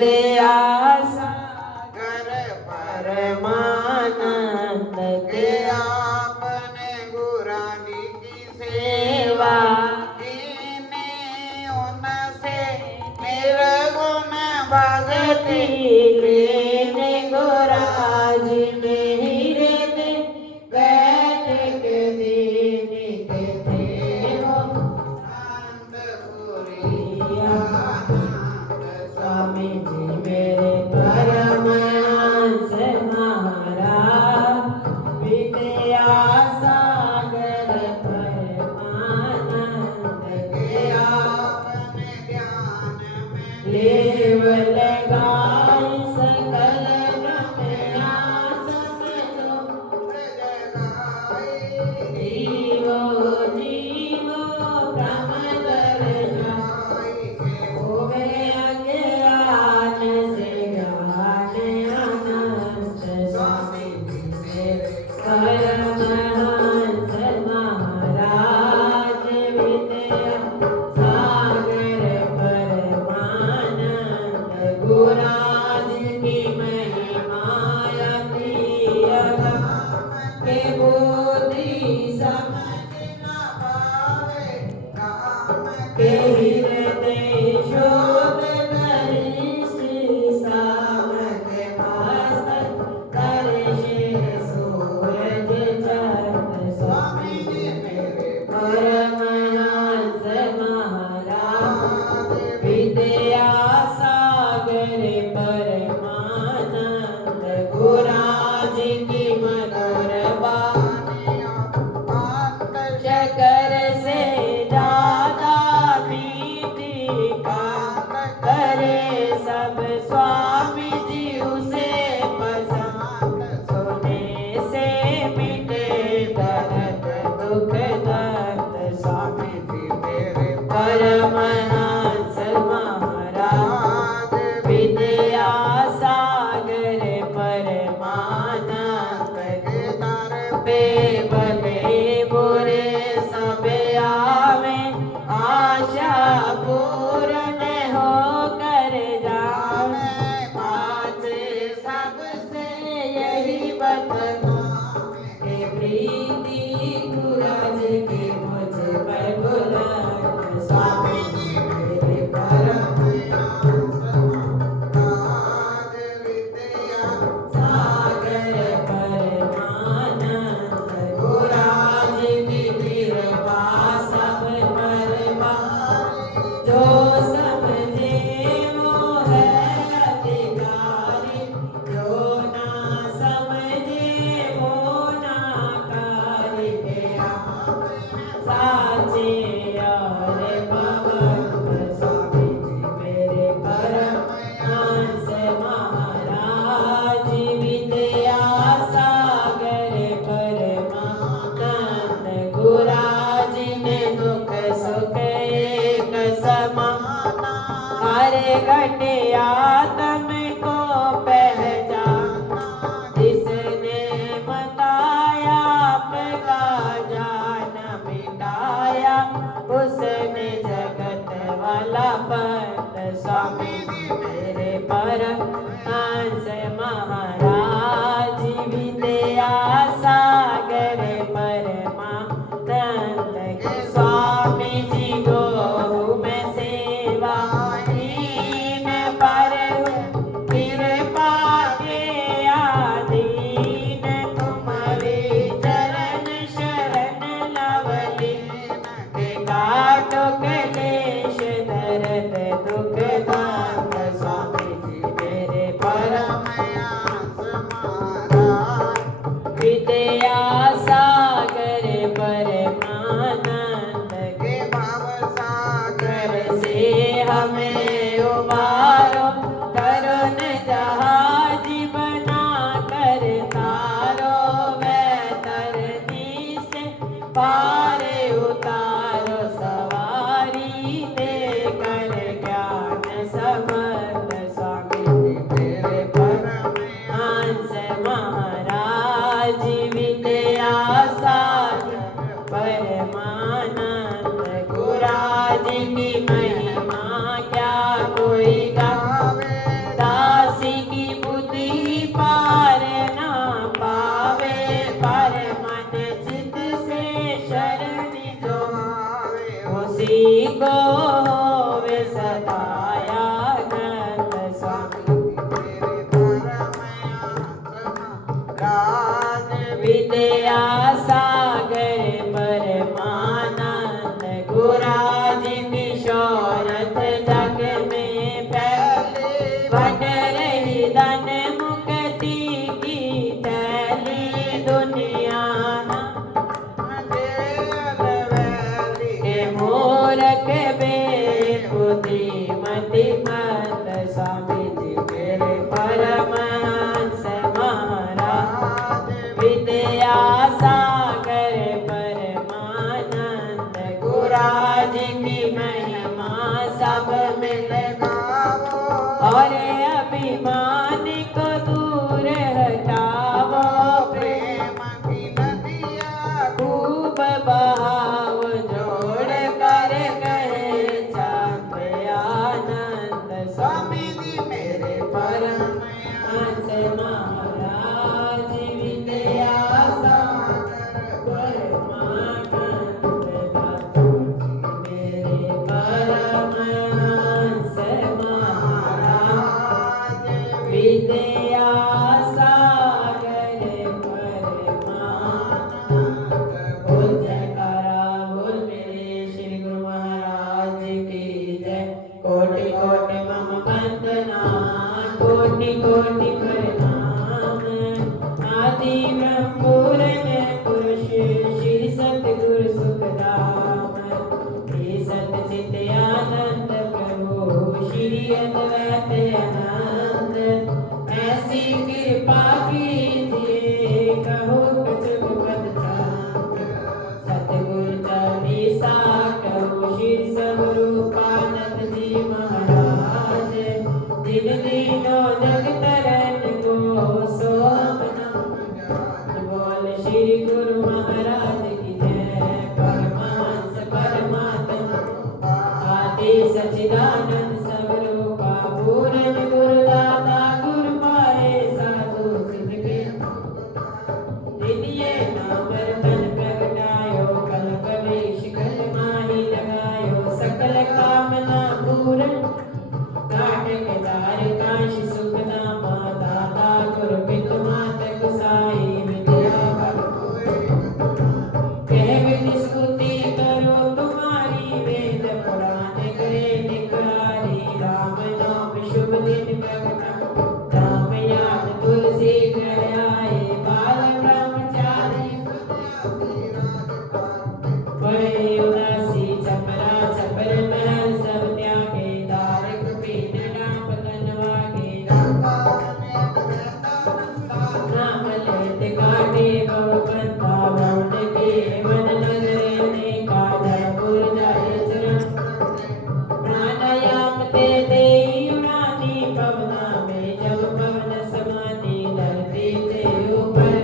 विद्या सागर परमानंद के आपने गुरानी की सेवा कीने उनसे निर्गुण भगति लेने गुराज ने हीरे में बैठ के दीनी के थे वो आनंदपुरी आनंद स्वामी जी मेरे परमहंस महाराज विद्या सागर परमानंद के आपने ज्ञान में लेव लगाई सकल ब्रह्मात्म जीवो जीवो ब्रह्मदर होवे अज्ञान से ज्ञान अनंत स्वामी जी मेरे परमहंस महाराज विद्या सागर परमानंद गुराज की महिमा अति अगम के बुद्धि समझ न पावे के हृदय शोध दर्शी सामक मस्तक दर्शे सूरज चंद्र स्वामी जी मेरे परमहंस महाराज विद्या सागर परमानंद गुराज की मधुर बानी शकर से ज्यादा मीठी कांत करे सब स्वामी जी उसे पसंद सोने से मिटे दर्द दुख दर्द स्वामी जी मेरे परमहंस महाराज विद्या सागर परमानंद के दर पे भले बुरे सब आवे आशा पूर्ण हो कर जावे पाछे सबसे यही बतलावे के प्रीति गुराज की मुझ पर बुलंद स्वामी जी मेरे परमहंस विद्या सागर परमानंद गुराज की कृपा सब पर भारी जो समझे वो है अधिकारी जो ना समझे वो नाकारी के आप साचे और भगवत स्वामी जी मेरे परमहंस महाराज विद्या सागर परमानंद गुराज ने दुख सुख एक समाना हरे घटे आत्म को पहचाना जिसने बताया आपका जान मिटाया उसने जगत वाला पद स्वामी जी मेरे परमहंस महाराज विद्या सागर परमानंद के स्वामी जी गो में सेवा हीन पर कृपा के आधीन तुम्हारे चरण शरण लवली के काटो क्लेश दर्द दुख दांत स्वामी जी मेरे परमहंस महाराज विद्या सागर परमानंद के भाव सागर कर से हमें उबारो करुण जहाज बना कर तारो वह धरती से पार उतारो सवारी दे कर ज्ञान समर्थ स्वामी जी मेरे परमहंस महाराज विद्या सागर परमानंद गुराज की महिमा क्या कोई गावे शरण जो आवे उसी को होवे सदाया नंद स्वामी तेरे परमया राज विद्या सागर परमानंद गुराज किशोरत जग में फैले बन रही धन मुक्ति की थैली दुनिया के मूरख बेबुद्धि मति मत स्वामी जी मेरे परमहंस महाराज विद्या सागर परमानंद गुराज की महिमा सब मिल गावो और अभिमान को दूर हटावो प्रेम की नदिया खूब बहाव जोड़ कर कहे चांद आनंद स्वामी जी मेरे परमया हंस महाराज विद्या सागर परमानंद दाता मेरे परमहंस महाराज विद्या सागर परमानंद बोल जयकारा बोल मेरे श्री गुरु महाराज की जय कोटि कोटि मम वंदना कोटि कोटि प्रणाम आदि ब्रह्म पूर्ण पुरुष श्री सतगुरु सुखदाम श्री सतचित आनंद प्रभु श्री अद्वैत आनंद ऐसी कृपा कीजिए कहो कछु पद चांद सतगुरु चालीसा कहो श्री स्वरूपानंद जी महाराज दिन दीनो जग तरन को सो बोल श्री गुरु महाराज की जय परमांस परमात्मा आदि सच्चिदानंद स्वरूपा पूर्ण गुरुदाता गुरु पाए साधु सिद्ध के दिनिये नाम रतन प्रगटायो कल्प वृक्ष कल माही लगायो सकल कामना पूर्ण काटक दार काश सुख नामा दाता गुरु पितु मात गुसाई विद्या कह विधि स्तुति करो तुम्हारी वेद पुराण करे निकरारी राम नाम शुभ दिन प्रगटा राम याद तुलसी ग्रह आए बाल ब्रह्मचारी वही उदासी चपरा चपर महल सब त्यागे दारक पीन डाप तनवागे नाम लेत काटे गौ बंता वर्ण के वन नगरे ने जयपुर जाय चरण प्राणायाम ते देई उड़ानी पवना में जब पवन समानी धरती ते ऊपर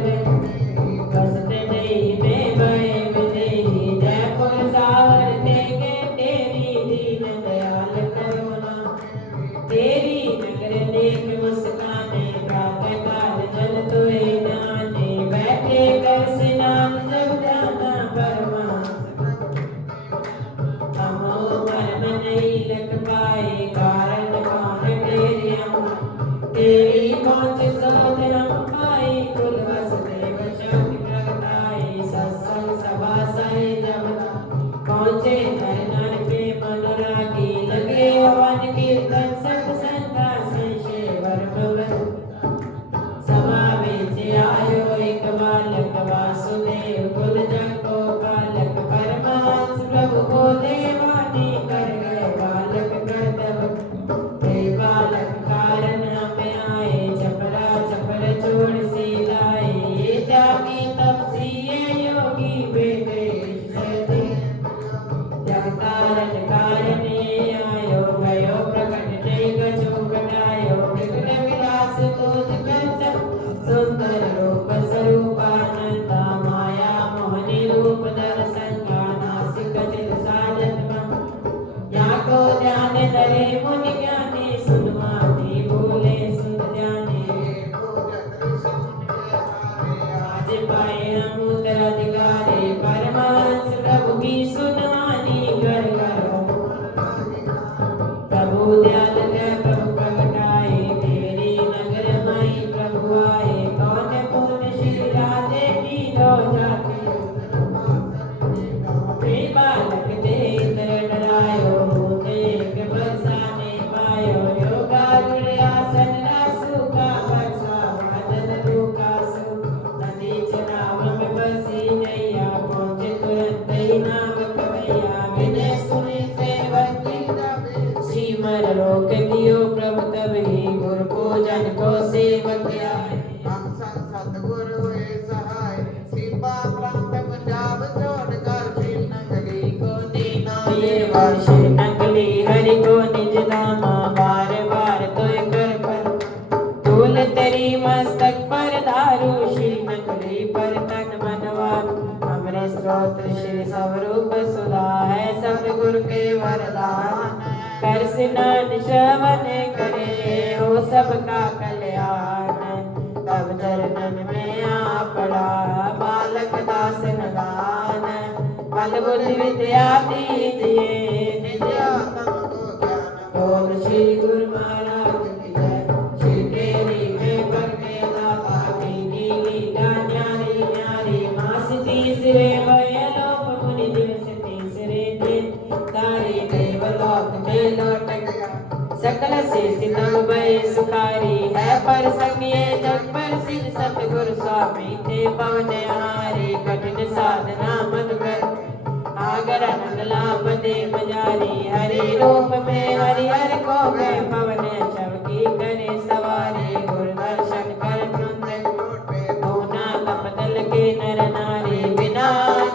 बसते नहीं में भय विदेही जयपुर सावर तेगे तेरी दीन दयाल करुणा तेरी नगर देख मुस्काने प्रातः काल जल तोए नाने बैठे कर स्नान जब जाना परमांस हमो मर्म नहीं लग पाए कारण कौन तेरी हम तेरी पहुँच सोच हम पाए कुल वसुदेव शक्ति प्रगटाए सत्संग सभा साई जब पहुँचे नर नर पे मनोरागी लगे हवन कीर्तन सत्संगा संशय वर्म समावेश आयो एक बालक वासुदेव कुल जग को बालक परमहंस प्रभु को देवानी कर गए बालक कर्तव्य हे बालक कारण हमें आए चपरा चपर छोड़ सी लाए ये त्यागी तपसी ये योगी बेटे जगता की सुनवानी घर घर प्रभु दयाल है प्रभु प्रगटाए तेरी नगर माई प्रभु आए कौन पूर्ण श्री राधे की लो जाके बालक दे इंद्र डरायो भूते के बरसाने पायो योगारूढ़ आसन रासु का बरसा वादन रूकासु नदी चनाव में बसी नैया पहुँचे तुरंत ही नाम कवैया विनय सुने सेवक की सीमर रोक दियो प्रभु तभी गुरु पूजन को सेवक आए हम सतगुरु हुए सहाय सीपा प्रांत पंजाब छोड़कर श्रीनगरी को दीना ये वर्ष नकली हरि को निज धामा बार बार तोय कर पर तूल तेरी मस्तक पर धारू श्री नकली पर तन मनवार हमरे स्त्रोत्र श्री स्वरूप सुधा है सतगुरु के वरदान कर स्नान श्रवण करे हो सबका कल्याण तब चरणन में आ पड़ा बालक दास नगान बल बुद्धि विद्या दीजिए विद्या तुमको ज्ञान ओम श्री गुरु महाराज की जय श्री तेरी में भक्ति दाता की लीला न्यारी न्यारी मास तीसरे वयलोक मुनि दिवस तीसरे दिन तारी देवलोक में लौट गया सकल से सितम भय सुखारी है पर संगे जग पर सिद्ध सतगुरु स्वामी थे पवन हारी कठिन साधना मधुकर आगर लाभ दे बजारी हरि रूप में हरिहर को गए पवन चवकी करे सवारी गुरु दर्शन कर तुरंत होना कपदल के नर नारी बिना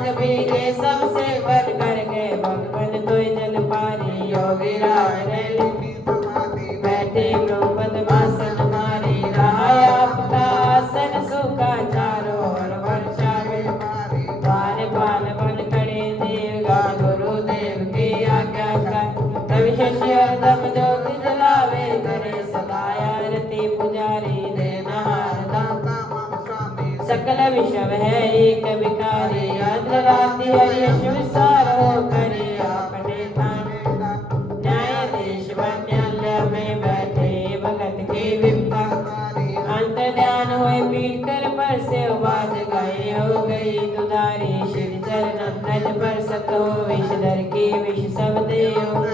कभी के सबसे बढ़ कर गए भगवन तो जल पारी योगी राज रैली समाधि बैठे द्रौपद वासन मारी रहा आपका आसन सुखा चारों ओर वर्षा में मारी बार बाल बन खड़े देवगा गुरुदेव की आज्ञा का रवि शशि हरदम ज्योति जलावे करे सदा आरती पुजारी देना दाता मम स्वामी सकल विषव है एक विकारी अद्र राति हरियश विसारो करे अपने थाने न्यायाधीश न्यायालय में बैठे भगत की विपदा अंत ध्यान हुए पीट कर पर से आवाज गाये हो गई दुधारी श्री चरण नज पर सतो विषधर की विष सब देव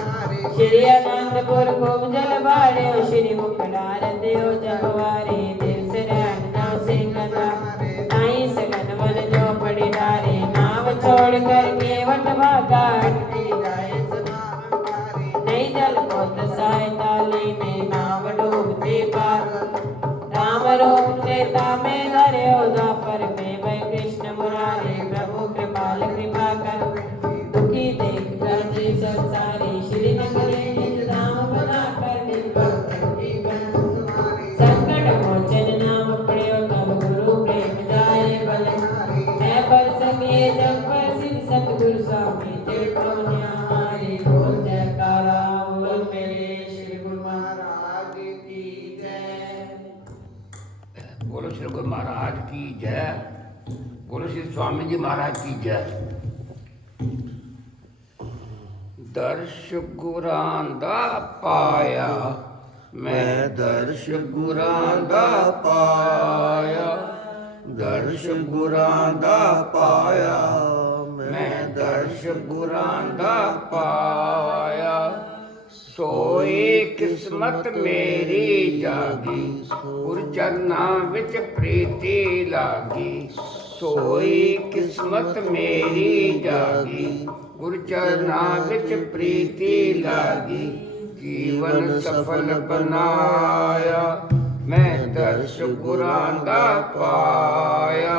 श्री अनंतपुर खूब जल बाड़े श्री मुखडार देव जगवारी दिल से रहना सिंह नाई सगन वन जो पड़ी डारे नाव छोड़ कर केवट भागा अटकी जाए नाम मारी नहीं जल को दसाए ताली में नाव डूबते पार राम रूप त्रेता में धर्यो द्वापर में वै कृष्ण मुरारी प्रभु कृपाल कृपा कर दुखी देख कर जी संसारी श्री नगरी निज धाम बना कर निर्भक्त की संकट मोचन नाम पढ़ो तब गुरु प्रेम जाए बल है पर संगे जग पर सिद्ध सतगुरु स्वामी ते पवन हमारी बोल जयकारा बोल मेरे श्री गुरु महाराज की जय बोलो श्री गुरु महाराज की जय। बोलो श्री स्वामी जी महाराज की जय। दर्श गुरां दा पाया मैं दर्श गुरां दा पाया दर्श गुरां दा पाया मैं दर्श गुरां दा पाया सोई किस्मत मेरी जागी गुर चरना विच प्रीति लागी सोई किस्मत मेरी जागी गुर चरना विच प्रीति लागी जीवन सफल बनाया मैं दर्श गुरां दा पाया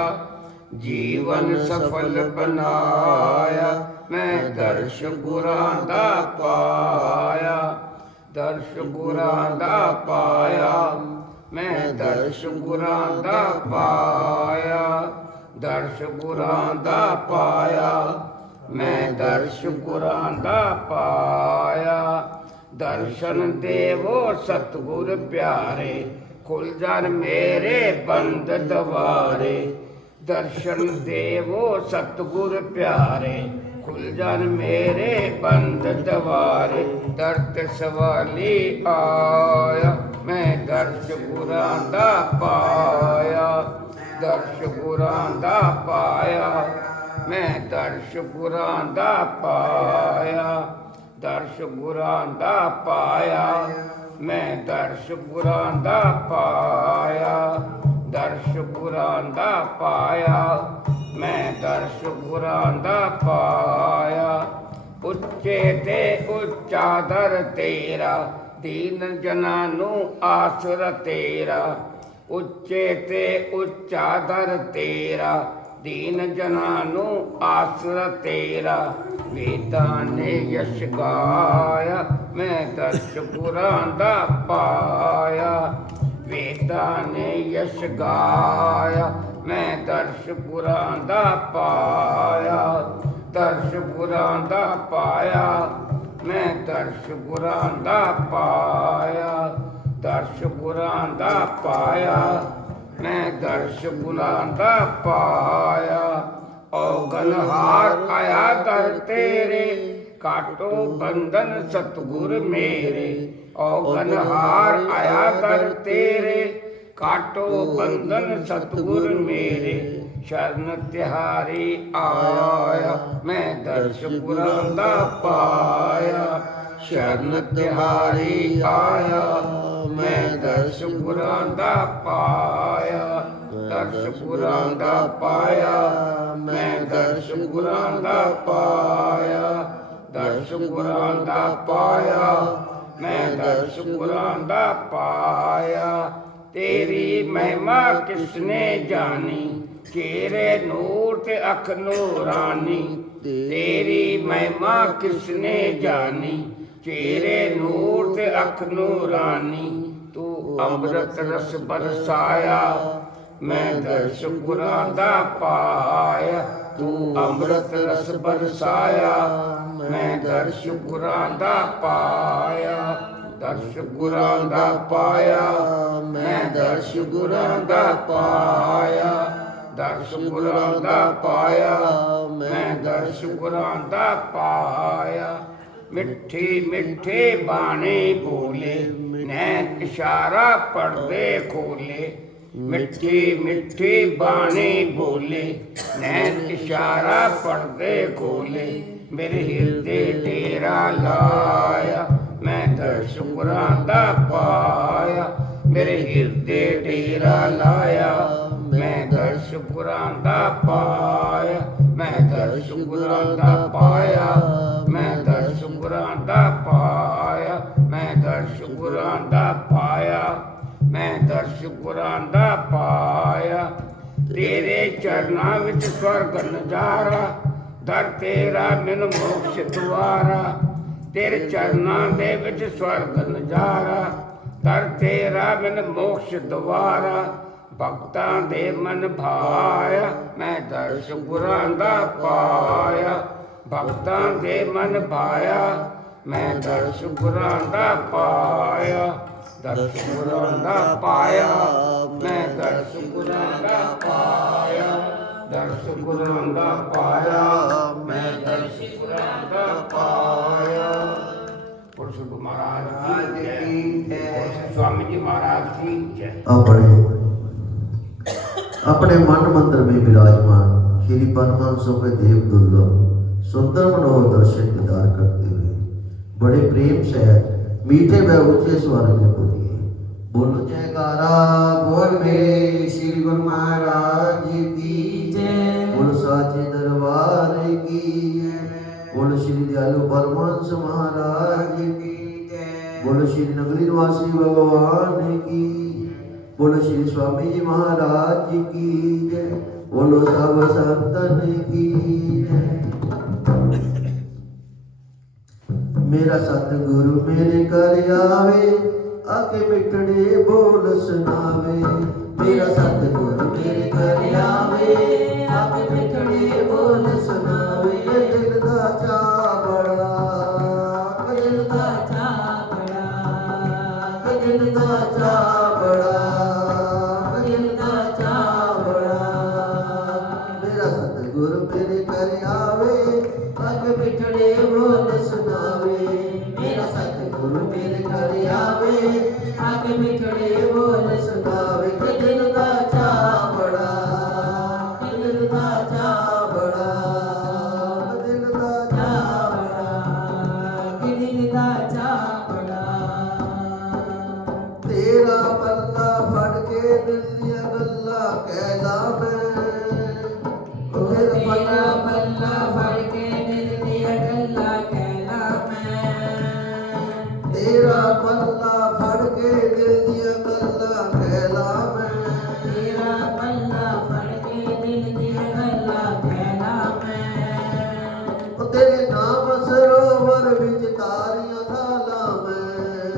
जीवन सफल बनाया मैं दर्श गुरां दा पाया दर्श गुरां दा पाया मैं दर्श गुरां दा पाया दर्श गुरां दा पाया मैं दर्श गुरां दा पाया दर्शन देवो सतगुर प्यारे खुल जान मेरे बंद दवारे दर्शन देवो सतगुर प्यारे उलझन मेरे बंद दवारे दर्द सवाली आया मैं दर्श गुरां दा पाया दर्श गुरां दा पाया मैं दर्श गुरां दा पाया दर्श गुरां दा पाया मैं दर्श गुरां दा पाया दर्श गुरां दा पाया मैं दर्श गुरां दा पाया ਉੱਚੇ ਤੇ ਉੱਚਾ ਦਰ ਤੇਰਾ ਦੀਨ ਜਨਾਂ ਨੂੰ ਆਸਰਾ ਤੇਰਾ ਉੱਚੇ ਤੇ ਉੱਚਾ ਦਰ ਤੇਰਾ ਦੀਨ ਜਨਾਂ ਨੂੰ ਆਸਰਾ ਤੇਰਾ ਵੇਦਾਂ ਨੇ ਯਸ਼ ਗਾਇਆ ਮੈਂ ਦਰਸ਼ ਗੁਰਾਂ ਦਾ ਪਾਇਆ ਵੇਦਾਂ ਨੇ ਯਸ਼ ਗਾਇਆ ਮੈਂ ਦਰਸ਼ ਗੁਰਾਂ ਦਾ ਪਾਇਆ ਦਰਸ਼ ਗੁਰਾਂ ਦਾ ਪਾਇਆ ਮੈਂ ਦਰਸ਼ ਗੁਰਾਂ ਦਾ ਪਾਇਆ ਦਰਸ਼ ਗੁਰਾਂ ਦਾ ਪਾਇਆ ਮੈਂ ਦਰਸ਼ ਗੁਰਾਂ ਦਾ ਪਾਇਆ ਔਗਣਹਾਰ ਆਇਆ ਦਰ ਤੇਰੇ ਕਾਟੋ ਬੰਧਨ ਸਤਿਗੁਰ ਮੇਰੇ ਔਗਣਹਾਰ ਆਇਆ ਦਰ ਤੇਰੇ ਕਾਟੋ ਬੰਧਨ ਸਤਿਗੁਰ ਮੇਰੇ ਸ਼ਰਨ ਤਿਹਾਰੀ ਆਇਆ ਮੈਂ ਦਰਸ਼ ਗੁਰਾਂ ਦਾ ਪਾਇਆ ਸ਼ਰਨ ਤਿਹਾਰੀ ਆਇਆ ਮੈਂ ਦਰਸ਼ ਗੁਰਾਂ ਦਾ ਪਾਇਆ ਦਰਸ਼ ਗੁਰਾਂ ਦਾ ਪਾਇਆ ਮੈਂ ਦਰਸ਼ ਗੁਰਾਂ ਦਾ ਪਾਇਆ ਦਰਸ਼ ਗੁਰਾਂ ਦਾ ਪਾਇਆ ਮੈਂ ਦਰਸ਼ ਗੁਰਾਂ ਦਾ ਪਾਇਆ तेरी महिमा किसने जानी चेहरे नूर ते अख नूरानी तेरी महिमा किसने जानी चेहरे नूर ते अख नूरानी तू अमृत रस बरसाया मैं दर्श गुरां दा पाया तू अमृत रस बरसाया मैं दर्श गुरां दा पाया दर्श गुरां दा पाया मैं दर्श गुरां दा पाया दर्श गुरां दा पाया मैं दर्श गुरां दा पाया मिठे मिठे बाणे बोले नैन इशारा पढ़दे खोले मिठे मिठे बाणे बोले नैन इशारा पढ़दे खोले मेरे हिरदे डेरा लाया मैं दर्श गुरां दा पाया मेरे हिरदे डेरा लाया मैं दर्श गुरां दा पाया मैं दर्श गुरां दा पाया मैं दर्श गुरां दा पाया मैं दर्श गुरां दा पाया मैं दर्श गुरां दा पाया तेरे चरनां विच स्वर्ग नजारा दर तेरा मैनू मोक्ष द्वारा तेरे चरनां दे विच स्वर्ग नजारा दर तेरा मैन मोक्ष द्वारा भगतां दे मन भाया मैं दर्श गुरां दा पाया भगतां दे मन भाया मैं दर्श गुरां दा पाया दर्श गुरां दा पाया मैं दर्श गुरां दा पाया दर्श गुरां दा पाया मैं दर्श गुरां दा पाया पुरुष महाराज की जय स्वामी जी महाराज की जय। अपने मन मंदिर में विराजमान श्री परमहंस के देव दुर्लभ सुंदर मनोहर दर्शन दीदार करते हुए बड़े प्रेम से मीठे व ऊंचे स्वर में बोलिए बोलो जयकारा बोल मेरे श्री गुरु महाराज की जय बोलो साचे दरबार की बोलो श्री दयालु परमहंस महाराज की जय बोलो श्री नगरी निवासी भगवान की बोलो श्री स्वामी जी महाराज की जय बोलो सब संतन की जय। मेरा सतगुरु मेरे घर आवे आके मिठड़े बोल सुनावे मेरा सतगुरु मेरे घर आवे आके मिठड़े बोल सुनावे दिल दा चा बड़ा दिल दा चा बड़ा दिल दा चा बड़ा दिल दा चा बड़ा मेरा सतगुरु मेरे घर आवे आके ਤਾਰੀਆਂ ਲਾਲਾ ਮੈਂ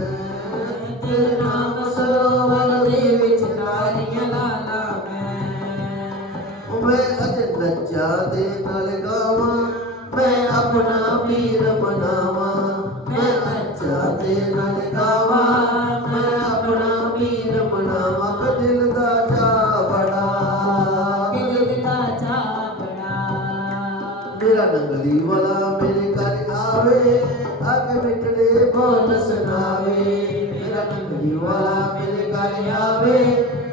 ਤੇਰੇ ਨਾਮ ਸਰੋਵਰ ਦੇ ਵਿੱਚ ਤਾਰੀਆਂ ਲਾਲਾ ਮੈਂ ਮੈਂ ਅਜ ਨੱਚਾ ਦੇ ਨਾਲ ਗਾਵਾਂ ਮੈਂ ਆਪਣਾ ਪੀਰ ਮਨਾਵਾਂ ਮੈਂ ਨੱਚਾ ਦੇ ਨਾਲ ਗਾਵਾਂ ਮੈਂ ਆਪਣਾ ਪੀਰ ਮਨਾਵਾਂ ਕਿ ਦਿਲ ਦਾ ਚਾਅ ਬੜਾ ਦਿਲ ਦਾ ਚਾਅ ਬੜਾ ਮੇਰਾ ਨੰਗਲੀ ਵਾਲਾ ਮੇਰੇ ਘਰ ਆਵੇ ਅੱਗ ਮਿਟੜੇ ਬੋਲ ਸੁਣਾਵੇ ਮੇਰਾ ਨੰਗਲੀ ਵਾਲਾ ਮੇਰੇ ਘਰ ਆਵੇ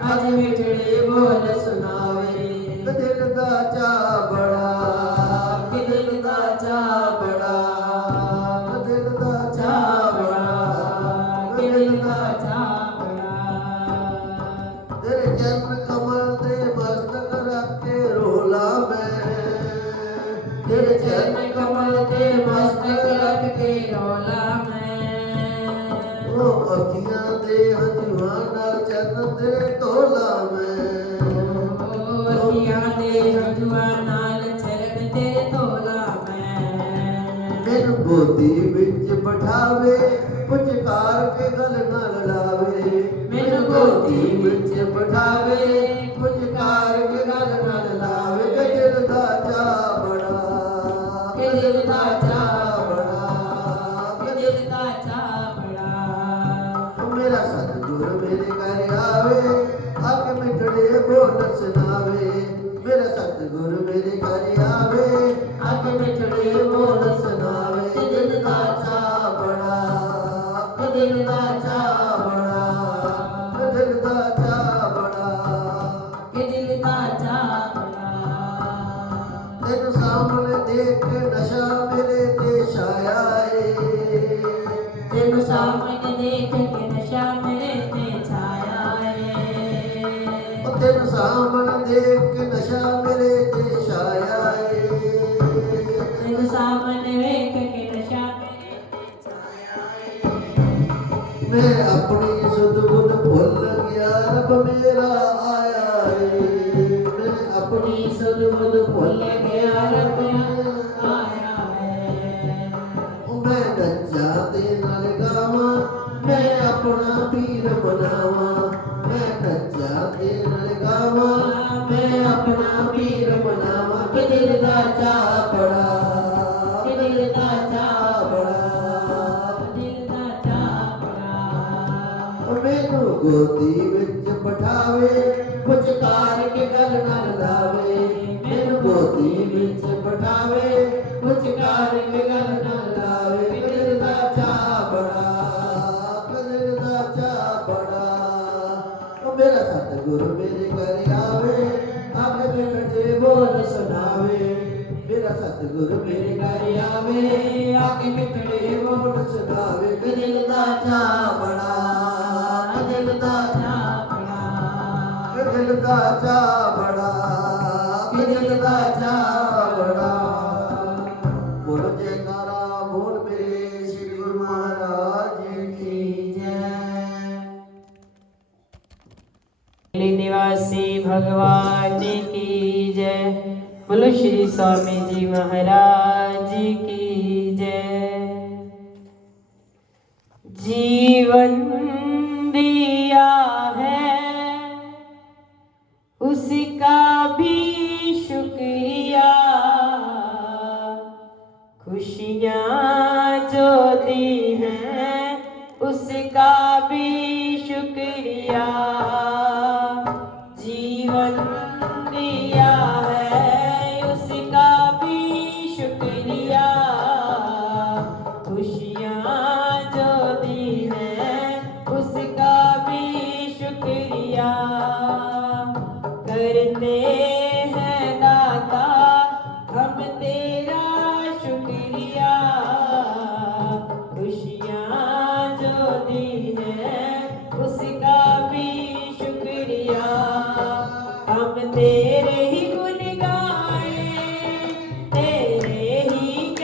ਅੱਜ ਵਿਛੜੇ ਬੋਲ ਸੁਣਾਵੇ ਦਿਲ ਦਾ ਚਾਅ ਬੜਾ ਦਿਲ ਦਾ ਚਾਅ ਬੜਾ ਦਿਲ ਦਾ ਚਾਅ ਬੜਾ ਦਿਲ ਦਾ ਚਾਅ ਤੇਰੇ ਚਰਨ ਕਮਲ ਤੇ ਮਸਤਕ ਰੱਖ ਕੇ ਰੋਲਾ ਮੈਂ ਤੇਰੇ ਚਰਨ ਕਮਲ ਤੇ ਮਸਤਕ ਰੱਖ ਕੇ ਰੋਲਾ ਮੈਂ ਉਹ ਅੱਖੀਆਂ ਦੇ ਹੰਝੂਆਂ ਨਾਲ ਚਰਨ ਤੇਰੇ ਧੋਲਾ ਮੈਂ ਅੱਖੀਆਂ ਦੇ ਹੰਝੂਆਂ ਨਾਲ ਚਰਨ ਤੇਰੇ ਧੋਲਾ ਮੈਂ ਮੈਨੂੰ ਗੋਦੀ ਵਿੱਚ ਬਿਠਾਵੇ ਪੁਚਕਾਰ ਕੇ ਗਲ ਨਾਲ ਲਾਵੇ ਮੈਨੂੰ ਗੋਦੀ ਵਿੱਚ ਬਿਠਾਵੇ ਪੁਚਕਾਰ ਕੇ ਗਲ ਨਾਲ ਲਾਵੇ ਕਿ ਦਿਲ ਦਾ ਚਾਅ ਬੜਾ ਕਿ ਦਿਲ ਦਾ ਚਾਅ ਬੜਾ ਕਿ ਦਿਲ ਦਾ ਚਾਅ ਬੜਾ ਮੇਰਾ ਸਤਿਗੁਰ ਮੇਰੇ ਘਰ ਆਵੇ ਅੱਗ ਮਿਟੜੇ ਬੋਲ ਸੁਣਾਵੇ ਮੇਰਾ ਸਤਿਗੁਰ ਮੇਰੇ ਘਰ ਆਵੇ ਅੱਗ ਮਿਟੜੇ ਬੋਲ ਸੁਣਾਵੇ ਕਿ ਦਿਲ ਦਾ ਚਾਅ ਬੜਾ ਕਿ ਦਿਲ ਦਾ ਚਾਅ ਬੜਾ ਕਿ ਦਿਲ ਦਾ ਚਾਅ ਬੜਾ ਕਿ ਦਿਲ ਦਾ ਚਾਅ ਬੜਾ ਤੈਨੂੰ ਸਾਹਮਣੇ ਦੇਖ ਕੇ ਨਸ਼ਾ ਮੇਰੇ ਤੇ ਛਾਇਆ ਏ ਤੈਨੂੰ ਸਾਹਮਣੇ ਦੇਖ ਕੇ ਨਸ਼ਾ ਮੇਰੇ ਤੇ ਛਾਇਆ ਏ ਉਹ ਤੈਨੂੰ ਸਾਹਮਣੇ ਦੇਖ ਕੇ ਨਸ਼ਾ ਮੇਰੇ ਤੇ ਛਾਇਆ ਏ ਤੈਨੂੰ ਸਾਹਮਣੇ ਵੇਖ ਕੇ ਨਸ਼ਾ ਮੇਰੇ ਤੇ ਛਾਇਆ ਏ ਮੈਂ ਆਪਣੀ ਸੁਧ ਬੁੱਧ ਭੁੱਲ ਗਿਆ ਰੱਬ ਮੇਰਾ ਆਇਆ ਏ ਮੈਂ ਆਪਣੀ ਸੁਧ ਬੁੱਧ ਭੁੱਲ ਗਿਆ ਰੱਬ ਆਇਆ ਏ ਮੈਂ ਨੱਚਾ ਤੇ ਨਾਲ ਗਾਵਾਂ ਮੈਂ ਆਪਣਾ ਪੀਰ ਮਨਾਵਾਂ ਮੈਂ ਨੱਚਾ ਤੇ ਨਾਲ ਗਾਵਾਂ ਮੈਂ ਆਪਣਾ ਪੀਰ ਮਨਾਵਾਂ ਕਿ ਦਿਲ ਦਾ ਚਾਅ ਬੜਾ ਕਿ ਦਿਲ ਦਾ ਚਾਅ ਬੜਾ ਦਿਲ ਦਾ ਚਾਅ ਬੜਾ ਮੈਨੂੰ ਗੋਦੀ ਵਿੱਚ ਬਿਠਾਵੇ ਪੁਚਕਾਰ ਕੇ ਗਲ ਨਾਲ ਲਾਵੇ ਮੈਨੂੰ ਗੋਦੀ ਵਿੱਚ ਬਿਠਾਵੇ ਪੁਚਕਾਰ ਕੇ ਗਲ ਨਾਲ ਲਾਵੇ ਦਿਲ ਦਾ ਚਾਅ ਬੜਾ ਦਿਲ ਦਾ ਚਾਅ ਬੜਾ ਉਹ ਮੇਰਾ ਸਤਿਗੁਰ ਮੇਰੇ ਘਰ ਆਵੇ ਆਗੇ ਮਿਟੜੇ ਬੋਲ ਸੁਣਾਵੇ ਮੇਰਾ ਸਤਿਗੁਰ ਮੇਰੇ ਘਰ ਆਵੇ ਆਗੇ ਮਿਟੜੇ ਬੋਲ ਸੁਣਾਵੇ ਕਿ ਦਿਲ ਦਾ ਚਾਅ ਬੜਾ ਦਿਲ ਦਾ ਚਾਅ ਬੜਾ ਦਿਲ ਦਾ ਚਾਅ ਬੜਾ ਦਿਲ ਦਾ ਚਾਅ ਬੜਾ ਬੋਲ ਜੈਕਾਰਾ ਬੋਲ ਮੇਰੇ ਸ੍ਰੀ ਗੁਰੂ ਮਹਾਰਾਜ ਕੀ ਜੈ निवासी भगवान की जय बोलो श्री स्वामी जी महाराज की जय जीवन दिया है उसका भी शुक्रिया खुशियाँ जो दी हैं उसका भी शुक्रिया जीवन दिया है उसका भी शुक्रिया खुशियाँ जो दी हैं उसका भी शुक्रिया करते हैं दाता हम तेरा शुक्रिया खुशियाँ जो दी हैं उसका भी शुक्रिया हम तेरे ही गुण गाए तेरे ही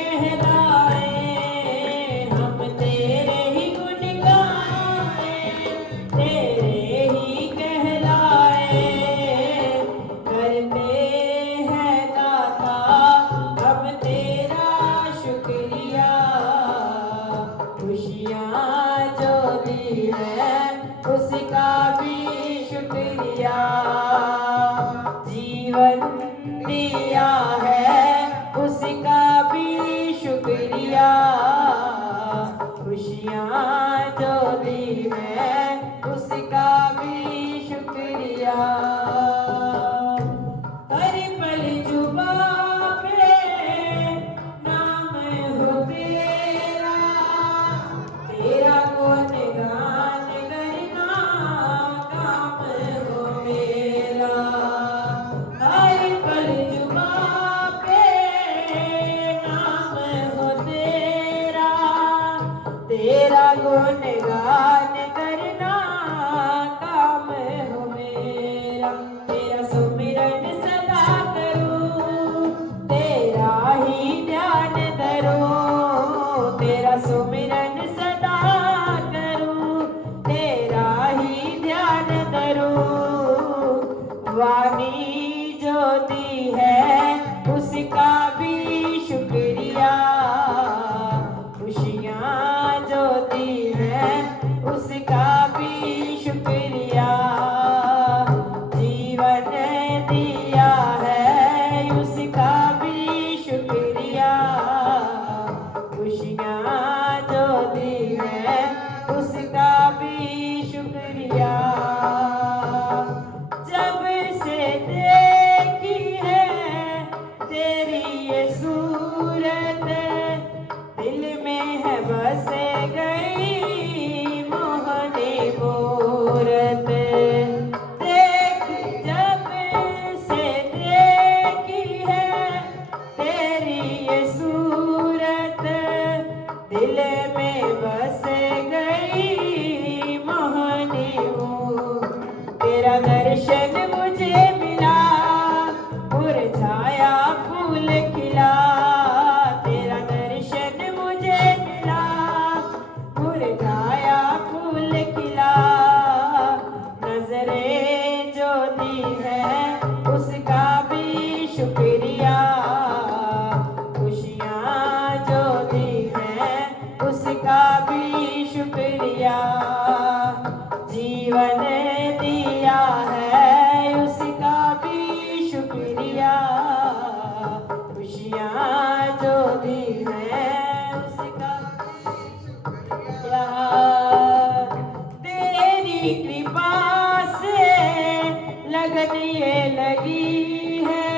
ये लगी है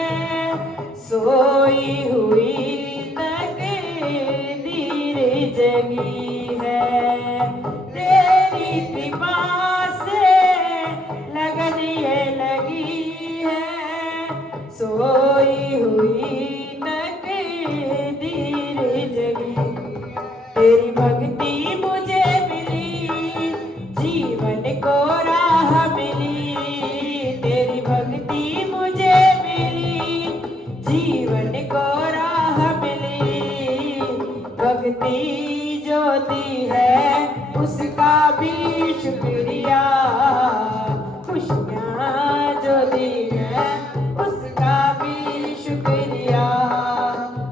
सोई हुई तकदीर जगी है तेरी कृपा से लगन ये लगी है सोई हुई तकदीर जगी तेरी भक्ति मुझे मिली जीवन को राह मिली तेरी भक्ति मुझे मिली जीवन को राह मिली भक्ति ज्योति है उसका भी शुक्रिया खुशियाँ जो दी है उसका भी शुक्रिया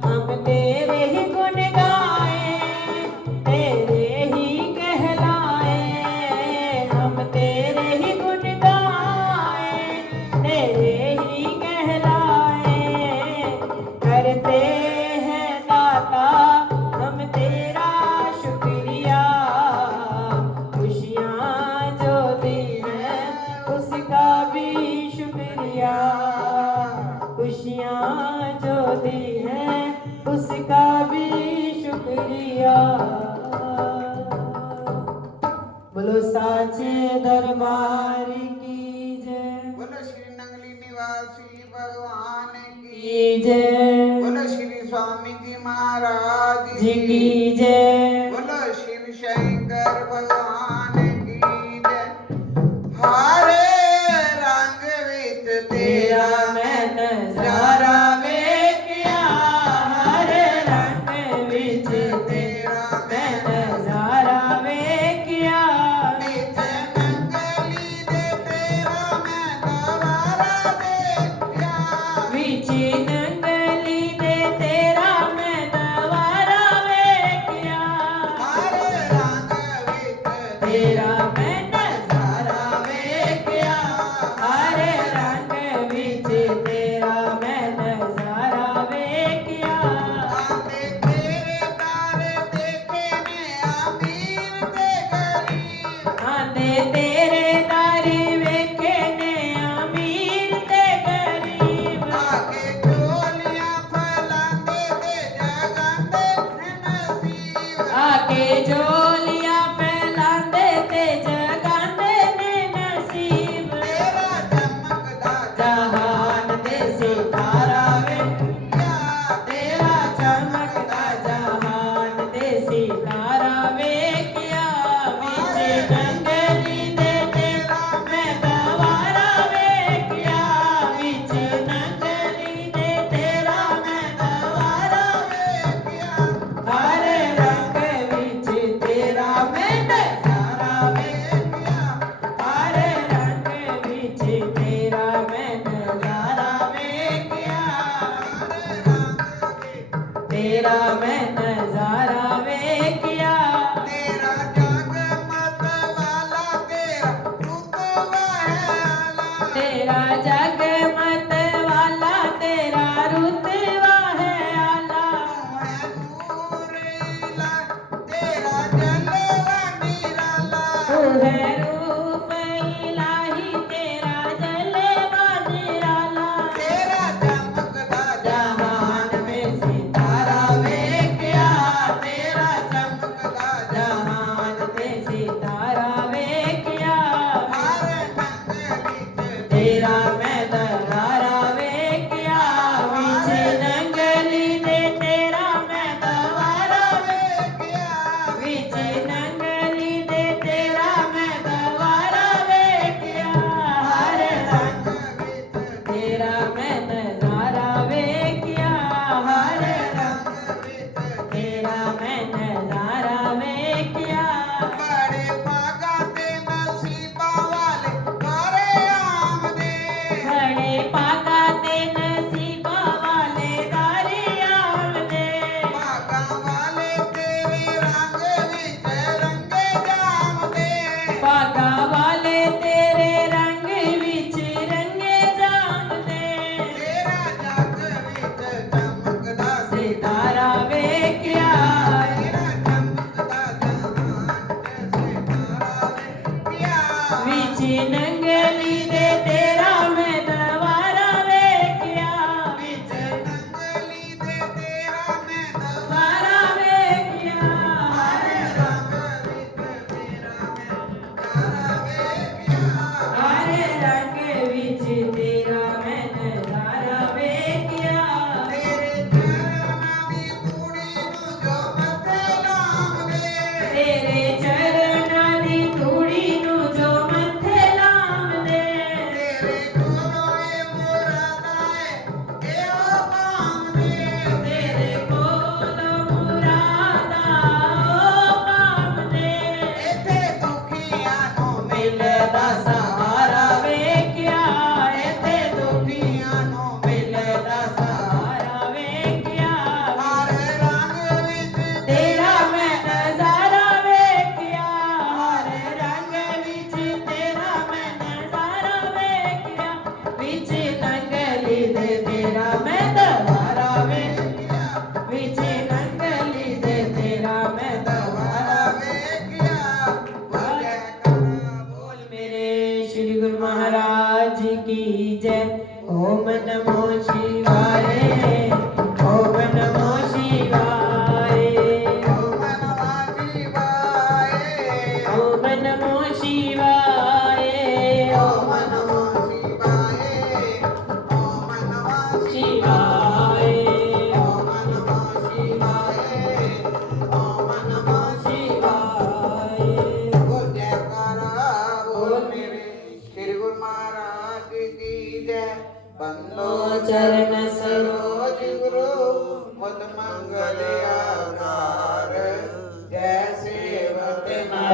हम तेरे ही गुण गाए तेरे ही कहलाए हम तेरे ही गुण गाए तेरे ही कहलाए करते हैं दाता हम तेरा शुक्रिया खुशियाँ जो दी है उसका भी शुक्रिया खुशियाँ जो दी है उसका भी शुक्रिया बोलो साचे दरबार की जय बोलो श्री नंगली निवासी भगवान की की जय बोलो श्री स्वामी जी महाराज जी की जय बोलो शिव शंकर भगवान की जय हरे रंग विच तेरा तेरा मैं नजारा वेख्या हर रंग विच तेरा मैं नजारा वेख्या नित नंगली दे तेरा मैं दवारा देखया विच नंगली दे तेरा मैं नवारा वेख्या हरे रंग विच तेरा मैं नजारा वेख्या हर रंग विच तेरा मैं नजारा वेख्या आते तेरे तारे देखे ने अमीर ते गरीब आंदे तेरे दारी वेखे ने अमीर ते गरीब आके चोलियां फैलाते ते जगांदे नसीब आके झोलियां फैलांदे ते जगांदे ने नसीब तेरा चमकदा जहान दे सितारा वेख्या तेरा चमकदा जहान दे सितारा वेख्या विच नंगली दे तेरा मैं गवारा वेख्या विच नंगली दे तेरा मैं गवारा देखया हरे रंग विच तेरा मैं नजारा वेख्या हरे रंग विच तेरा मैं नजारा वेख्या तेरा मैं नजारा वेख्या तेरा जगमग वाला तेरा रुतबा है आला तेरा जगमत वाला तेरा रुतबा है आला है नूरीला तेरा जलवा निराला तू है रूप इलाही तेरा जलवा निराला तेरा चमकदा जहान में सितारा वेख्या तेरा चमकदा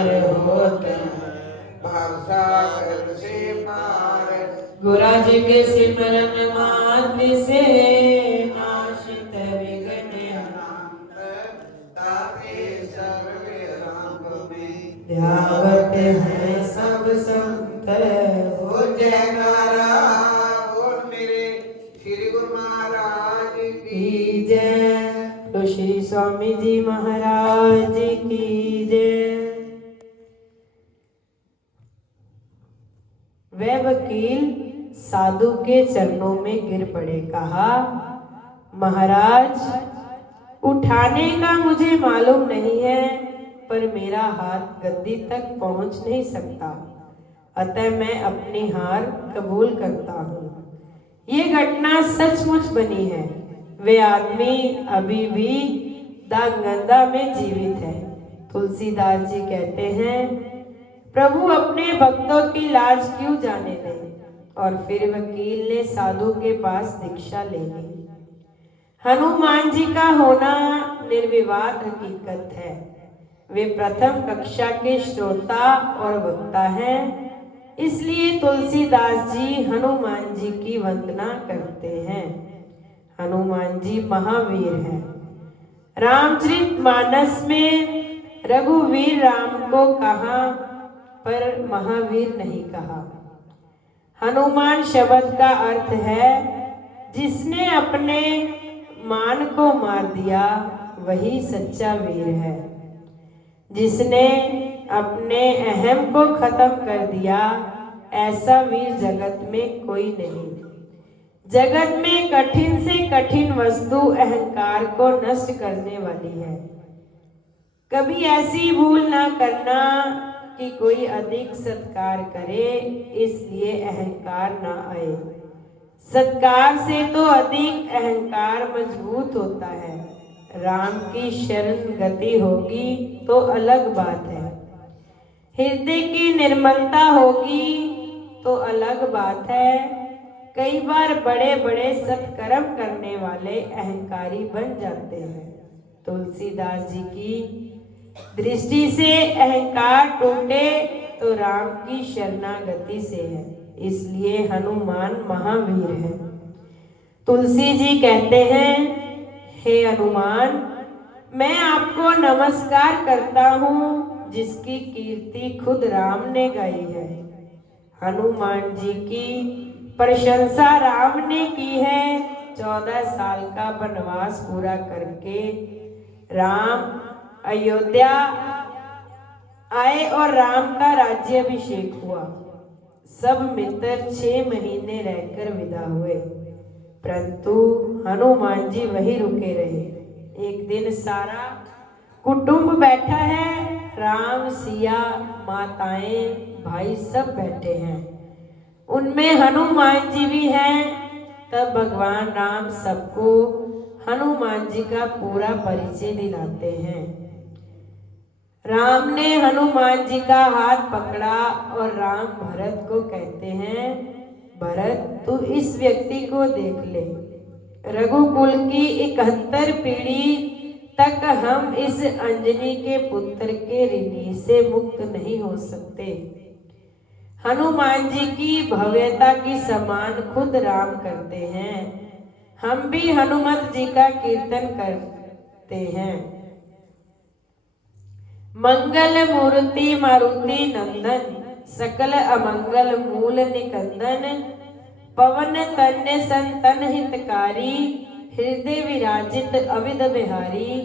नर होते हैं। भवसागर से पार गुरा जी के सिमरन मात्र से नाशित विघ्न अनंत ताते सर्वे रंग में ध्यावत है सब संत हो जयकारा बोल मेरे श्री गुरु महाराज की की जय। तो श्री स्वामी जी महाराज की जय। वह वकील साधु के चरणों में गिर पड़े, कहा महाराज उठाने का मुझे मालूम नहीं है, पर मेरा हाथ गद्दी तक पहुंच नहीं सकता, अतः मैं अपनी हार कबूल करता हूँ। ये घटना सचमुच बनी है। वे आदमी अभी भी दागंदा में जीवित है। तुलसीदास जी कहते हैं, प्रभु अपने भक्तों की लाज क्यों जाने दें। और फिर वकील ने साधु के पास दीक्षा ले ली। हनुमान जी का होना निर्विवाद हकीकत है। वे प्रथम कक्षा के श्रोता और वक्ता हैं, इसलिए तुलसीदास जी हनुमान जी की वंदना करते हैं। हनुमान जी महावीर हैं। रामचरितमानस में रघुवीर राम को कहा, पर महावीर नहीं कहा। हनुमान शब्द का अर्थ है जिसने अपने मान को मार दिया वही सच्चा वीर है। जिसने अपने अहम को खत्म कर दिया ऐसा वीर जगत में कोई नहीं। जगत में कठिन से कठिन वस्तु अहंकार को नष्ट करने वाली है। कभी ऐसी भूल ना करना कि कोई अधिक सत्कार करे, इसलिए अहंकार ना आए। सत्कार से तो अधिक अहंकार मजबूत होता है। राम की शरण गति होगी तो अलग बात है। हृदय की निर्मलता होगी तो अलग बात है। कई बार बड़े बड़े सत्कर्म करने वाले अहंकारी बन जाते हैं। तुलसीदास जी की दृष्टि से अहंकार टूटे तो राम की शरणागति से है, इसलिए हनुमान महावीर है। तुलसी जी कहते हैं, हे हनुमान, मैं आपको नमस्कार करता हूँ जिसकी कीर्ति खुद राम ने गाई है। हनुमान जी की प्रशंसा राम ने की है। 14 साल का वनवास पूरा करके राम अयोध्या आए और राम का राज्याभिषेक हुआ। सब मित्र 6 महीने रहकर विदा हुए, परंतु हनुमान जी वहीं रुके रहे। एक दिन सारा कुटुंब बैठा है, राम, सिया, माताएं, भाई सब बैठे हैं। उनमें हनुमान जी भी हैं। तब भगवान राम सबको हनुमान जी का पूरा परिचय दिलाते हैं। राम ने हनुमान जी का हाथ पकड़ा और राम भरत को कहते हैं, भरत तू इस व्यक्ति को देख ले। रघुकुल की 71 पीढ़ी तक हम इस अंजनी के पुत्र के ऋणी से मुक्त नहीं हो सकते। हनुमान जी की भव्यता की समान खुद राम करते हैं। हम भी हनुमत जी का कीर्तन करते हैं। मंगल मूर्ति मारुति नंदन, सकल अमंगल मूल निकंदन, पवन तन्य संतन हितकारी, हृदय विराजित अविद बिहारी,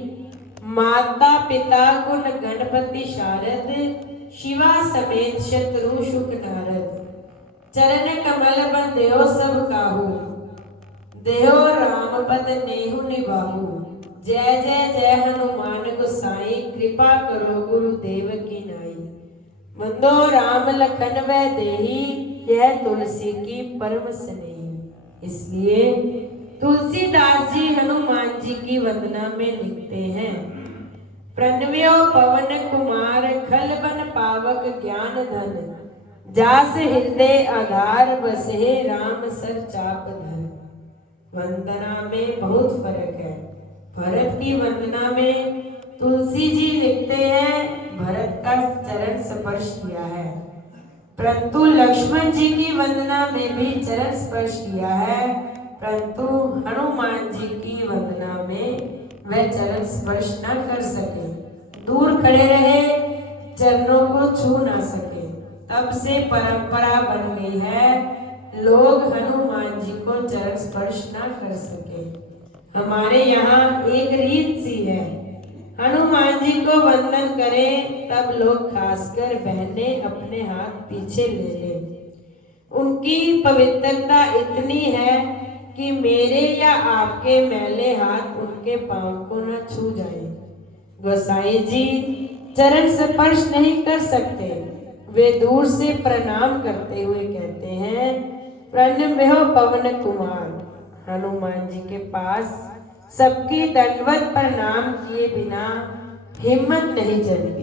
माता पिता गुण गणपति शारद, शिवा समेत शत्रु शुक नारद, चरण कमल बंध्यो सब काहू, देहो राम पद नेहु निबाहु। जय जय जय हनुमान गोसाई, कृपा करो गुरुदेव की नाई। बंदो राम लखन वै देही, यह तुलसी की परम स्नेही। इसलिए तुलसीदास जी हनुमान जी की वंदना में लिखते हैं, प्रणव्यो पवन कुमार, खल बन पावक ज्ञान धन, जास हृदय आधार, बसे राम सर चाप धर। वंदना में बहुत फर्क है। भरत की वंदना में तुलसी जी लिखते हैं, भरत का चरण स्पर्श किया है, परंतु लक्ष्मण जी की वंदना में भी चरण स्पर्श किया है, परंतु हनुमान जी की वंदना में वह चरण स्पर्श न कर सके, दूर खड़े रहे, चरणों को छू ना सके। तब से परंपरा बन गई है, लोग हनुमान जी को चरण स्पर्श ना कर सके। हमारे यहाँ एक रीत सी है, हनुमान जी को वंदन करें तब लोग खासकर बहनें अपने हाथ पीछे ले लें। उनकी पवित्रता इतनी है कि मेरे या आपके मैले हाथ उनके पांव को न छू जाए। गोसाई जी चरण स्पर्श नहीं कर सकते, वे दूर से प्रणाम करते हुए कहते हैं, प्रणम्यो पवन कुमार। हनुमान जी के पास सबकी दंडवत प्रणाम किए बिना हिम्मत नहीं चलती।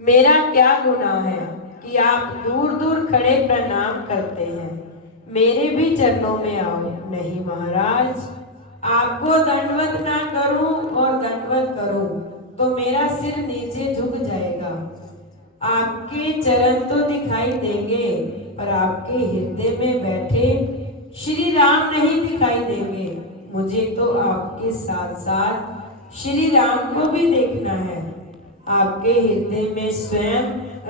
मेरा क्या गुनाह है कि आप दूर दूर खड़े प्रणाम करते हैं, मेरे भी चरणों में आओ। नहीं महाराज, आपको दंडवत ना करूं और दंडवत करूं तो मेरा सिर नीचे झुक जाएगा। आपके चरण तो दिखाई देंगे, पर आपके हृदय में बैठे श्री राम नहीं दिखाई देंगे। मुझे तो आपके साथ साथ श्री राम को भी देखना है। आपके हृदय में स्वयं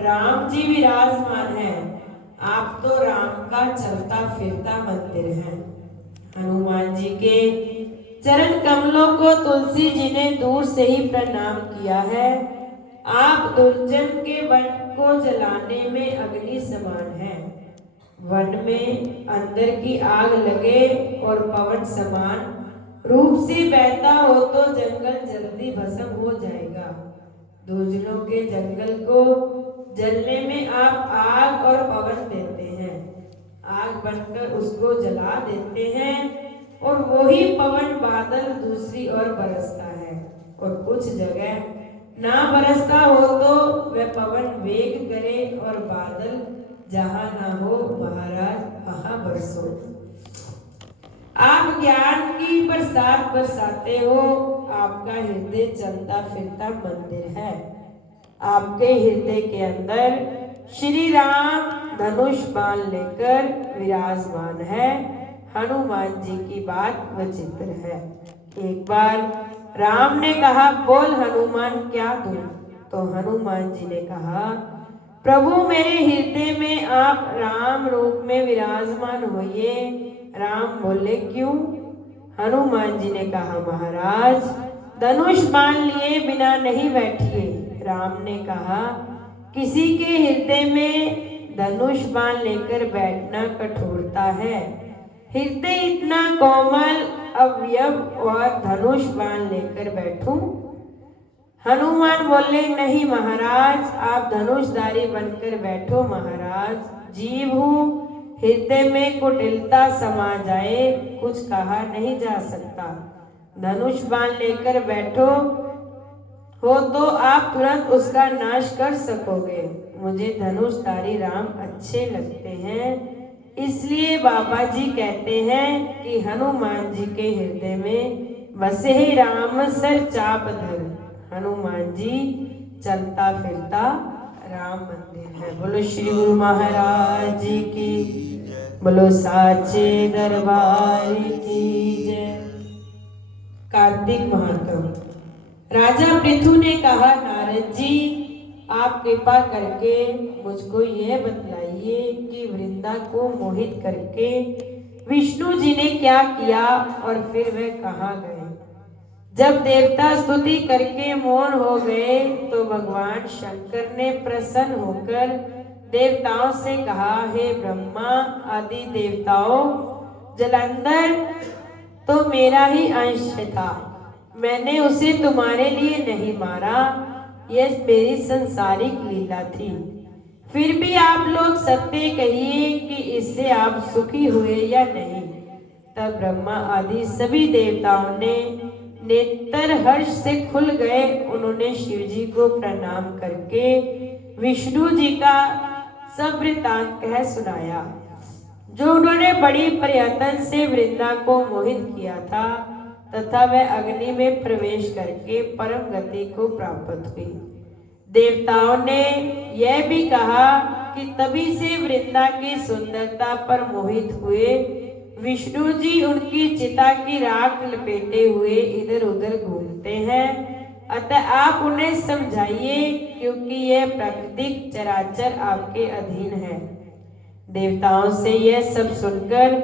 राम जी विराजमान है, आप तो राम का चलता फिरता मंदिर है। हनुमान जी के चरण कमलों को तुलसी जी ने दूर से ही प्रणाम किया है। आप दुर्जन के वन को जलाने में अग्नि समान है। वन में अंदर की आग लगे और पवन समान रूप से बहता हो तो जंगल जल्दी भस्म हो जाएगा। दुर्जनों के जंगल को जलने में आप आग और पवन देते हैं, आग बनकर उसको जला देते हैं और वही पवन बादल दूसरी ओर बरसता है। और कुछ जगह ना बरसता हो तो वह पवन वेग करे और बादल जहां ना हो महाराज वहां बरसो। आप ज्ञान की बरसात बरसाते हो, आपका हृदय चलता फिरता मंदिर है। आपके हृदय के अंदर श्री राम धनुष बाण लेकर विराजमान है। हनुमान जी की बात विचित्र है। एक बार राम ने कहा, बोल हनुमान क्या दूं? तो हनुमान जी ने कहा, प्रभु मेरे हृदय में आप राम रूप में विराजमान होइए। राम बोले, क्यों? हनुमान जी ने कहा, महाराज धनुष बाण लिए बिना नहीं बैठिए। राम ने कहा, किसी के हृदय में धनुष बाण लेकर बैठना कठोरता है। हृदय इतना कोमल अवयव और धनुष बाण लेकर बैठूं? हनुमान बोले, नहीं महाराज, आप धनुषधारी बनकर बैठो। महाराज जीव हूँ, हृदय में कुटिलता समा जाए, कुछ कहा नहीं जा सकता। धनुष बाण लेकर बैठो हो तो आप तुरंत उसका नाश कर सकोगे। मुझे धनुषधारी राम अच्छे लगते हैं, इसलिए बाबा जी कहते हैं कि हनुमान जी के हृदय में बसे ही राम सर चाप धर। हनुमान जी चलता फिरता राम मंदिर है। बोलो श्री गुरु महाराज जी की, बोलो साचे दरबार की जय। कार्तिक महात्म। राजा पृथु ने कहा, नारद जी आप कृपा करके मुझको यह बतलाइए कि वृंदा को मोहित करके विष्णु जी ने क्या किया और फिर वे कहाँ गए। जब देवता स्तुति करके मौन हो गए तो भगवान शंकर ने प्रसन्न होकर देवताओं से कहा, हे ब्रह्मा आदि देवताओं, जलंधर तो मेरा ही अंश था, मैंने उसे तुम्हारे लिए नहीं मारा, यह मेरी संसारिक लीला थी। फिर भी आप लोग सत्य कहिए कि इससे आप सुखी हुए या नहीं। तब ब्रह्मा आदि सभी देवताओं ने नेत्र हर्ष से खुल गए। उन्होंने शिव जी को प्रणाम करके विष्णु जी का सब वृत्तांत कह सुनाया, जो उन्होंने बड़ी प्रयत्न से वृंदा को मोहित किया था तथा वह अग्नि में प्रवेश करके परम गति को प्राप्त हुई। देवताओं ने यह भी कहा कि तभी से वृंदा की सुंदरता पर मोहित हुए विष्णु जी उनकी चिता की राख लपेटे हुए इधर उधर घूमते हैं, अतः आप उन्हें समझाइए, क्योंकि यह प्राकृतिक चराचर आपके अधीन है। देवताओं से यह सब सुनकर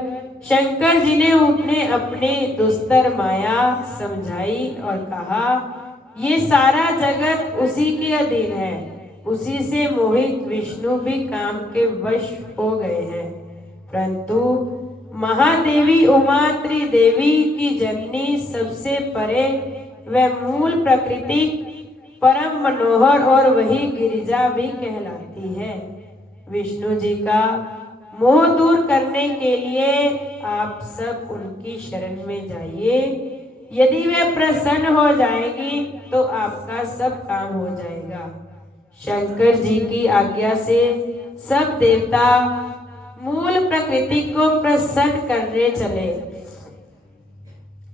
शंकर जी ने उन्हें अपनी दुस्तर माया समझाई और कहा, ये सारा जगत उसी के अधीन है। उसी से मोहित विष्णु भी काम के वश हो गए हैं। परंतु महादेवी उमा त्रिदेवी की जननी सबसे परे वह मूल प्रकृति परम मनोहर और वही गिरिजा भी कहलाती है। विष्णु जी का मोह दूर करने के लिए आप सब उनकी शरण में जाइए। यदि वे प्रसन्न हो जाएगी तो आपका सब काम हो जाएगा। शंकर जी की आज्ञा से सब देवता मूल प्रकृति को प्रसन्न करने चले।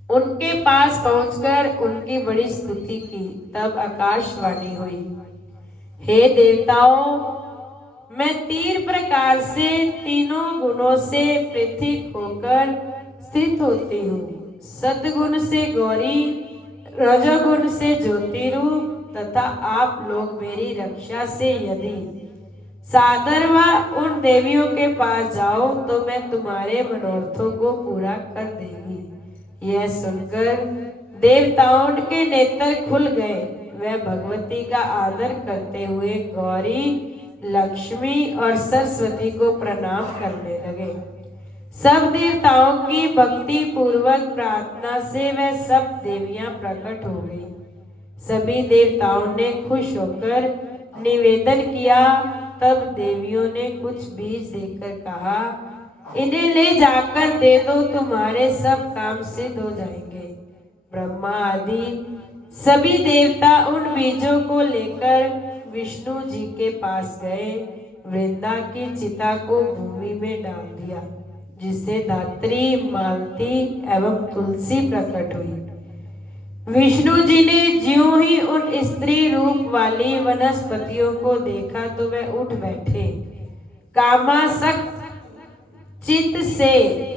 उनके पास पहुंचकर उनकी बड़ी स्तुति की। तब आकाशवाणी हुई, हे देवताओं, मैं 3 प्रकार से तीनों गुणों से पृथक होकर स्थित होती हूँ। सद्गुण से गौरी, रजोगुण से ज्योति रूप तथा आप लोग मेरी रक्षा से यदि सादरवा उन देवियों के पास जाओ तो मैं तुम्हारे मनोरथों को पूरा कर देगी। यह सुनकर देवताओं के नेत्र खुल गए। वह भगवती का आदर करते हुए गौरी, लक्ष्मी और सरस्वती को प्रणाम करने लगे। सब देवताओं की भक्ति पूर्वक प्रार्थना से वह सब देवियां प्रकट हो गई। सभी देवताओं ने खुश होकर निवेदन किया। तब देवियों ने कुछ बीज देकर कहा, इन्हें ले जाकर दे दो, तुम्हारे सब काम सिद्ध हो जाएंगे। ब्रह्मा आदि सभी देवता उन बीजों को लेकर विष्णु जी के पास गए। वृंदा की चिता को भूमि में डाल दिया, जिससे धात्री, मालती एवं तुलसी प्रकट हुई। विष्णु जी ने ज्यों ही उन स्त्री रूप वाली वनस्पतियों को देखा तो वह उठ बैठे। कामासक्त चित्त से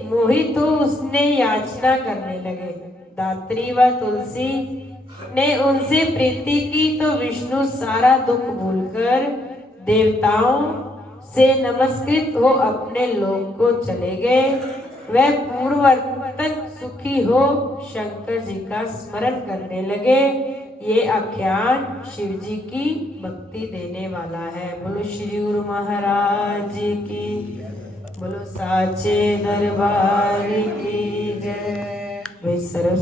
मोहित हो उसने याचना करने लगे। धात्री व तुलसी ने उनसे प्रीति की तो विष्णु सारा दुख भूलकर देवताओं से नमस्कृत हो अपने लोक को चले गए। वह पूर्ववर्तन सुखी हो शंकर जी का स्मरण करने लगे। ये आख्यान शिव जी की भक्ति देने वाला है। बोलो श्री गुरु महाराज की, बोलो साचे दरबार की जय। वे सर्व